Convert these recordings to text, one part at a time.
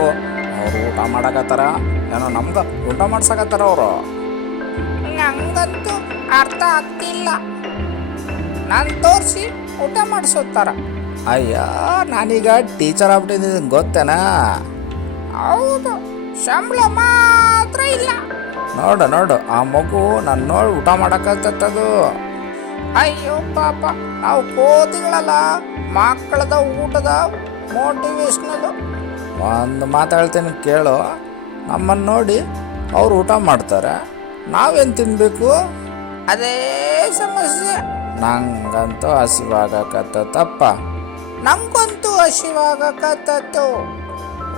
ಅವರು ಊಟ ಮಾಡಕತ್ತಾರ ಏನೋ ನಮ್ಗೆ ಊಟ ಮಾಡ್ಸಕತ್ತಾರ ಅವರು. ನಂಗಂತೂ ಅರ್ಥ ಆಗ್ತಿಲ್ಲ. ನಾನು ತೋರಿಸಿ ಊಟ ಮಾಡಿಸುತ್ತಾರ. ಅಯ್ಯ, ನಾನೀಗ ಟೀಚರ್ ಆಗ್ಬಿಟ್ಟಿದ್ದೀನಿ ಗೊತ್ತೇನಾ? ಹೌದು, ಸಂಬಳ ಮಾತ್ರ ಇಲ್ಲ. ನೋಡು ಆ ಮಗು ನನ್ನ ನೋಡಿ ಊಟ ಮಾಡಕತ್ತದು. ಅಯ್ಯೋ ಪಾಪ, ನಾವು ಕೋತಿಗಳಲ್ಲ, ಮಕ್ಕಳದ ಊಟದ ಮೋಟಿವೇಶ್ನಲ್. ಒಂದು ಮಾತು ಹೇಳ್ತೀನಿ ಕೇಳು, ನಮ್ಮನ್ನು ನೋಡಿ ಅವ್ರು ಊಟ ಮಾಡ್ತಾರೆ, ನಾವೇನು ತಿನ್ನಬೇಕು? ಅದೇ ಸಮಸ್ಯೆ. ನಂಗಂತೂ ಹಸಿವಾಗಕತ್ತಪ್ಪ. ನಂಗಂತೂ ಹಸಿವಾಗಕತ್ತತ್ತು.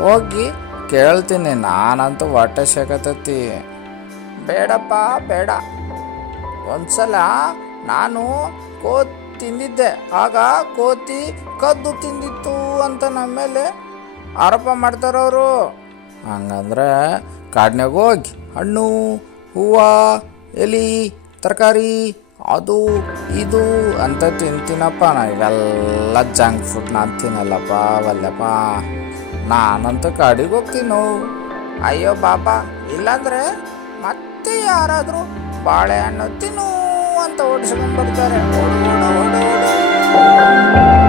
ಹೋಗಿ ಕೇಳ್ತೀನಿ, ನಾನಂತೂ ಹೊಟ್ಟೆ ಸೇಕತ್ತೈತಿ. ಬೇಡಪ್ಪ ಬೇಡ. ಒಂದ್ಸಲ ನಾನು ಕೋತಿ ತಿಂದಿದ್ದೆ, ಆಗ ಕೋತಿ ಕದ್ದು ತಿಂದಿತ್ತು ಅಂತ ನಮ್ಮ ಮೇಲೆ ಆರೋಪ ಮಾಡ್ತಾರವರು. ಹಂಗಂದ್ರೆ ಕಾಡಿನಾಗ ಹೋಗಿ ಹಣ್ಣು ಹೂವು ಎಲೆ ತರಕಾರಿ ಅದು ಇದು ಅಂತ ತಿಂತೀನಪ್ಪ. ನಾ ಇವೆಲ್ಲ ಜಂಕ್ ಫುಡ್ ನಾನು ತಿನ್ನಲ್ಲಪ್ಪ, ಅವಲ್ಲಪ್ಪ. ನಾನಂತೂ ಕಾಡಿಗೆ ಹೋಗ್ತೀನೋ. ಅಯ್ಯೋ ಬಾಬಾ, ಇಲ್ಲಾಂದ್ರೆ ಮತ್ತೆ ಯಾರಾದರೂ ಬಾಳೆಹಣ್ಣು ತಿನ್ನು ಅಂತ ಓಡಿಸ್ಕೊಂಡು ಬರ್ತಾರೆ. ಓಡು ಓಡು ಓಡು ಓಡು.